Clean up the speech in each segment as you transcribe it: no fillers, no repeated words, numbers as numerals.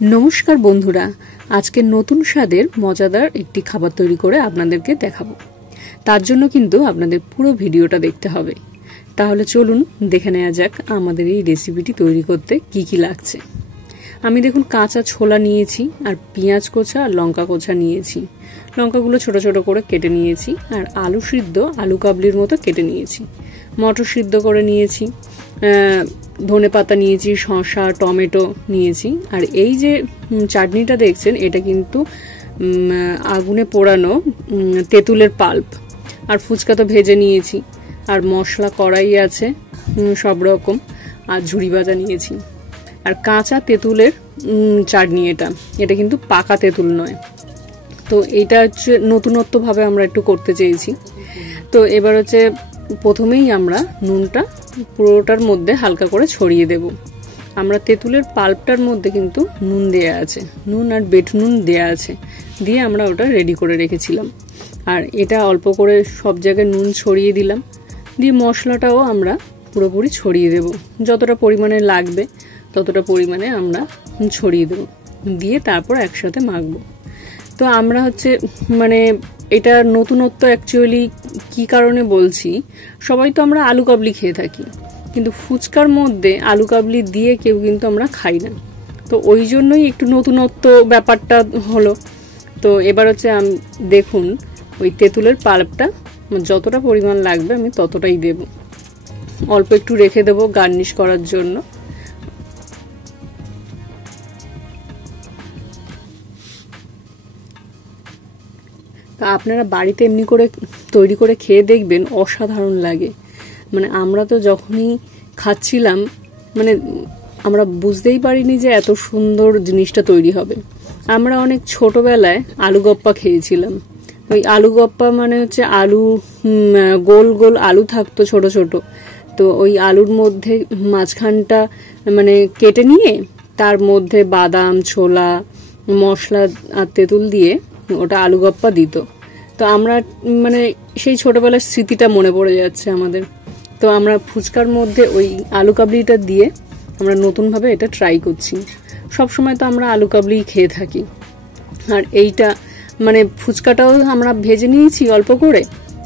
নমস্কার বন্ধুরা, আজকে নতুন স্বাদের মজাদার একটি খাবার তৈরি করে আপনাদেরকে দেখাবো। তার জন্য কিন্তু আপনাদের পুরো ভিডিওটা দেখতে হবে। তাহলে চলুন দেখে নেওয়া যাক আমাদের এই রেসিপিটি তৈরি করতে কি কি লাগছে। আমি দেখুন কাঁচা ছোলা নিয়েছি, আর পেঁয়াজ কোচা আর লঙ্কা কোচা নিয়েছি। লঙ্কাগুলো ছোট ছোট করে কেটে নিয়েছি, আর আলু সিদ্ধ আলু কাবলির মতো কেটে নিয়েছি। মটর সিদ্ধ করে নিয়েছি, ধনে পাতা নিয়েছি, শসা, টমেটো নিয়েছি। আর এই যে চাটনিটা দেখছেন, এটা কিন্তু আগুনে পোড়ানো তেঁতুলের পাল্প। আর ফুচকা তো ভেজে নিয়েছি, আর মশলা কড়াই আছে সব রকম, আর ঝুড়ি ভাজা নিয়েছি। আর কাঁচা তেঁতুলের চাটনি, এটা কিন্তু পাকা তেঁতুল নয়। তো এটা হচ্ছে নতুনত্বভাবে আমরা একটু করতে চেয়েছি। তো এবার হচ্ছে প্রথমেই আমরা নুনটা পুরোটার মধ্যে হালকা করে ছড়িয়ে দেব। আমরা তেঁতুলের পাল্পটার মধ্যে কিন্তু নুন দেয়া আছে, নুন আর বেট নুন দেয়া আছে, দিয়ে আমরা ওটা রেডি করে রেখেছিলাম। আর এটা অল্প করে সব জায়গায় নুন ছড়িয়ে দিলাম, দিয়ে মশলাটাও আমরা পুরোপুরি ছড়িয়ে দেব। যতটা পরিমাণে লাগবে ততটা পরিমাণে আমরা ছড়িয়ে দেব, দিয়ে তারপর একসাথে মাখবো। তো আমরা হচ্ছে এটা নতুনত্ব অ্যাকচুয়ালি কি কারণে বলছি, সবাই তো আমরা আলু কাবলি খেয়ে থাকি, কিন্তু ফুচকার মধ্যে আলু কাবলি দিয়ে কেউ কিন্তু আমরা খাই না। তো ওই জন্যই একটু নতুনত্ব ব্যাপারটা হলো। তো এবার হচ্ছে দেখুন, ওই তেঁতুলের পাল্পটা যতটা পরিমাণ লাগবে আমি ততটাই দেব। অল্প একটু রেখে দেব গার্নিশ করার জন্য। তা আপনারা বাড়িতে এমনি করে তৈরি করে খেয়ে দেখবেন, অসাধারণ লাগে। আমরা তো যখনই খাচ্ছিলাম, আমরা বুঝতেই পারিনি যে এত সুন্দর জিনিসটা তৈরি হবে। আমরা অনেক ছোটবেলায় আলু গপ্পা খেয়েছিলাম। ওই আলু গপ্পা হচ্ছে আলু, গোল গোল আলু থাকতো ছোট ছোট। তো ওই আলুর মধ্যে মাঝখানটা কেটে নিয়ে তার মধ্যে বাদাম, ছোলা, মশলা আর তেঁতুল দিয়ে ওটা আলু গপ্পা দিত। তো আমরা সেই ছোটবেলার স্মৃতিটা মনে পড়ে যাচ্ছে আমাদের। তো আমরা ফুচকার মধ্যে ওই আলু কাবলিটা দিয়ে আমরা নতুনভাবে এটা ট্রাই করছি। সব সময় তো আমরা আলু কাবলি খেয়ে থাকি, আর এইটা ফুচকাটাও আমরা ভেজে নিয়েছি অল্প করে,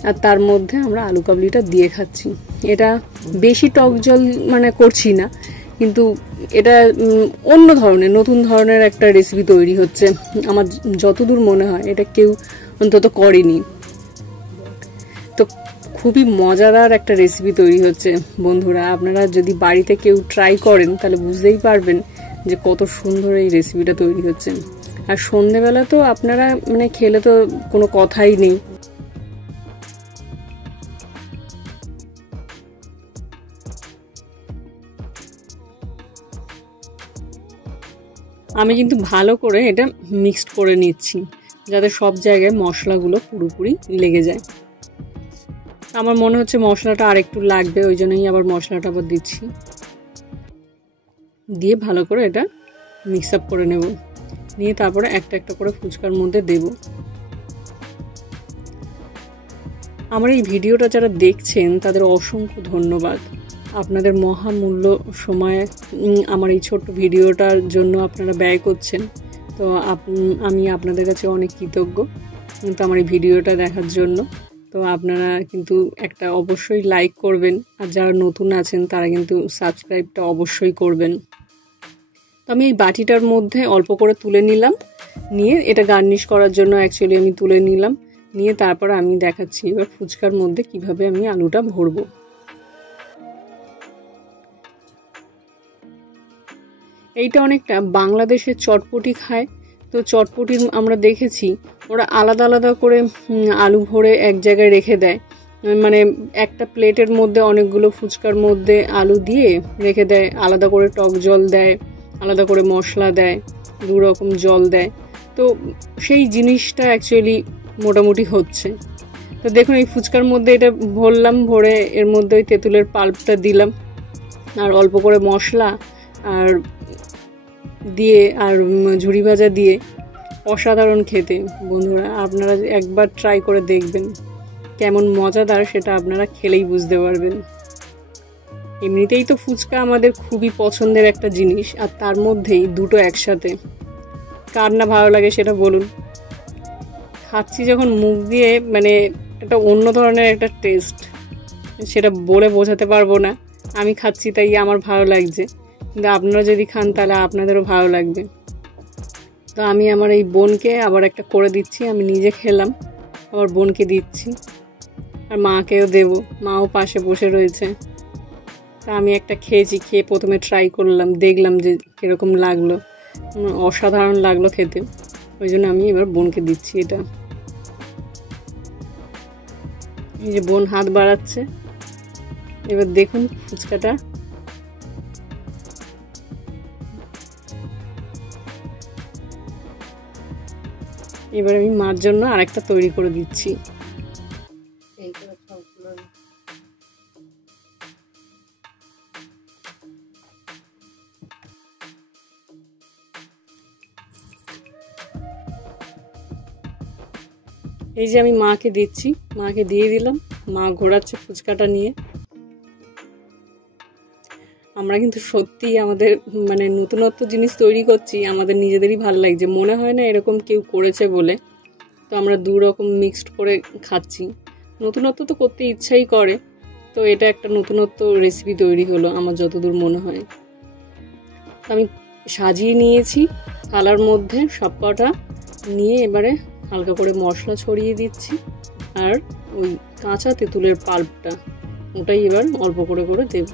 আর তার মধ্যে আমরা আলু কাবলিটা দিয়ে খাচ্ছি। এটা বেশি টক জল করছি না, কিন্তু এটা অন্য ধরনের, নতুন ধরনের একটা রেসিপি তৈরি হচ্ছে। আমার যতদূর মনে হয় এটা কেউ অন্তত করেনি। তো খুবই মজাদার একটা রেসিপি তৈরি হচ্ছে বন্ধুরা। আপনারা যদি বাড়িতে কেউ ট্রাই করেন তাহলে বুঝতেই পারবেন যে কত সুন্দর এই রেসিপিটা তৈরি হচ্ছে। আর সন্ধ্যেবেলা তো আপনারা খেলে তো কোনো কথাই নেই। আমি কিন্তু ভালো করে এটা মিক্সড করে নিচ্ছি, যাতে সব জায়গায় মশলাগুলো পুরোপুরি লেগে যায়। আমার মনে হচ্ছে মশলাটা আর একটু লাগবে, ওই জন্যই আবার মশলাটা আবার দিচ্ছি। দিয়ে ভালো করে এটা মিক্স আপ করে নেব, নিয়ে তারপরে একটা একটা করে ফুচকার মধ্যে দেব। আমার এই ভিডিওটা যারা দেখছেন তাদের অসংখ্য ধন্যবাদ। আপনাদের মহামূল্য সময় আমার এই ছোট্ট ভিডিওটার জন্য আপনারা ব্যয় করছেন। তো আমি আপনাদের কাছে অনেক কৃতজ্ঞ কিন্তু আমার এই ভিডিওটা দেখার জন্য। তো আপনারা কিন্তু একটা অবশ্যই লাইক করবেন, আর যারা নতুন আছেন তারা কিন্তু সাবস্ক্রাইবটা অবশ্যই করবেন। তো আমি এই বাটিটার মধ্যে অল্প করে তুলে নিলাম, নিয়ে এটা গার্নিশ করার জন্য অ্যাকচুয়ালি আমি তুলে নিলাম, নিয়ে তারপর আমি দেখাচ্ছি এবার ফুচকার মধ্যে কিভাবে আমি আলুটা ভরবো। এইটা অনেকটা বাংলাদেশের চটপটি খায়। তো চটপটির আমরা দেখেছি ওরা আলাদা আলাদা করে আলু ভরে এক জায়গায় রেখে দেয়, একটা প্লেটের মধ্যে অনেকগুলো ফুচকার মধ্যে আলু দিয়ে রেখে দেয়, আলাদা করে টক জল দেয়, আলাদা করে মশলা দেয়, দু রকম জল দেয়। তো সেই জিনিসটা অ্যাকচুয়ালি মোটামুটি হচ্ছে। তো দেখুন এই ফুচকার মধ্যে এটা ভরলাম, ভরে এর মধ্যে ওই তেঁতুলের পাল্পটা দিলাম, আর অল্প করে মশলা আর দিয়ে, আর ঝুড়ি ভাজা দিয়ে। অসাধারণ খেতে বন্ধুরা, আপনারা একবার ট্রাই করে দেখবেন কেমন মজাদার, সেটা আপনারা খেলেই বুঝতে পারবেন। এমনিতেই তো ফুচকা আমাদের খুবই পছন্দের একটা জিনিস, আর তার মধ্যেই দুটো একসাথে কার না ভালো লাগে সেটা বলুন। খাচ্ছি যখন মুখ দিয়ে মানে একটা অন্য ধরনের একটা টেস্ট, সেটা বলে বোঝাতে পারবো না। আমি খাচ্ছি তাই আমার ভালো লাগছে, কিন্তু আপনারা যদি খান তাহলে আপনাদেরও ভালো লাগবে। তো আমি আমার এই বোনকে আবার একটা করে দিচ্ছি, আমি নিজে খেলাম, আবার বোনকে দিচ্ছি, আর মাকেও দেবো, মাও পাশে বসে রয়েছে। তা আমি একটা খেয়েছি, খেয়ে প্রথমে ট্রাই করলাম, দেখলাম যে কীরকম লাগলো, অসাধারণ লাগলো খেতে, ওই জন্য আমি এবার বোনকে দিচ্ছি এটা। এই যে বোন হাত বাড়াচ্ছে, এবার দেখুন ফুচকাটা। এবার আমি মার জন্য আরেকটা তৈরি করে দিচ্ছি। এই যে আমি মাকে দিচ্ছি, মাকে দিয়ে দিলাম, মা ঘোরাচ্ছে ফুচকাটা নিয়ে। আমরা কিন্তু সত্যি আমাদের মানে নতুনত্ব জিনিস তৈরি করছি, আমাদের নিজেদেরই ভালো লাগছে, মনে হয় না এরকম কেউ করেছে বলে। তো আমরা দু রকম মিক্সড করে খাচ্ছি, নতুনত্ব তো করতে ইচ্ছাই করে, তো এটা একটা নতুনত্ব রেসিপি তৈরি হলো আমার যতদূর মনে হয়। আমি সাজিয়ে নিয়েছি থালার মধ্যে সব কটা নিয়ে, এবারে হালকা করে মশলা ছড়িয়ে দিচ্ছি, আর ওই কাঁচা তেঁতুলের পাল্পটা ওটাই এবার অল্প করে করে দেব।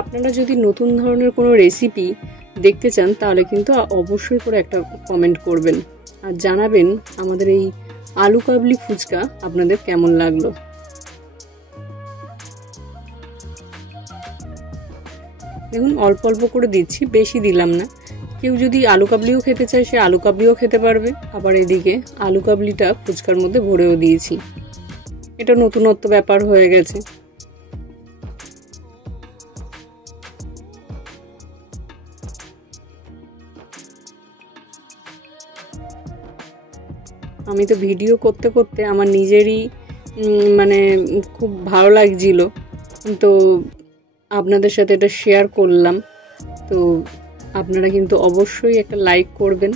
আপনারা যদি নতুন ধরনের কোনো রেসিপি দেখতে চান তাহলে কিন্তু অবশ্যই করে একটা কমেন্ট করবেন, আর জানাবেন আমাদের এই আলু কাবলি ফুচকা আপনাদের কেমন লাগলো। দেখুন অল্প অল্প করে দিচ্ছি, বেশি দিলাম না। কেউ যদি আলু কাবলিও খেতে চায় সে আলু কাবলিও খেতে পারবে, আবার এদিকে আলু কাবলিটা ফুচকার মধ্যে ভরেও দিয়েছি, এটা নতুনত্ব ব্যাপার হয়ে গেছে। আমি তো ভিডিও করতে করতে আমার নিজেরই মানে খুব ভালো লাগছিল, তো আপনাদের সাথে এটা শেয়ার করলাম। তো আপনারা কিন্তু অবশ্যই একটা লাইক করবেন,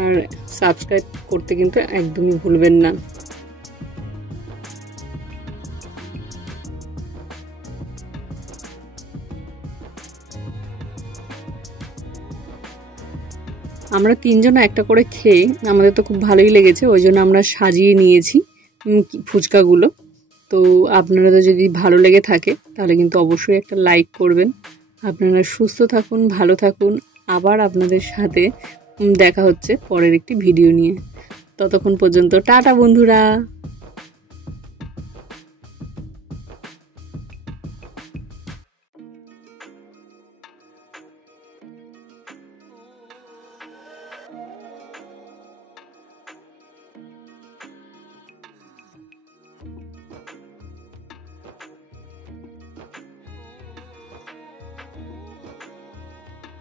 আর সাবস্ক্রাইব করতে কিন্তু একদমই ভুলবেন না। আমরা তিনজন একটা করে খেয়ে আমাদের তো খুব ভালোই লেগেছে, ওই জন্য আমরা সাজিয়ে নিয়েছি ফুচকাগুলো। তো আপনারা যদি ভালো লেগে থাকে তাহলে কিন্তু অবশ্যই একটা লাইক করবেন। আপনারা সুস্থ থাকুন, ভালো থাকুন, আবার আপনাদের সাথে দেখা হচ্ছে পরের একটি ভিডিও নিয়ে। ততক্ষণ পর্যন্ত টাটা বন্ধুরা।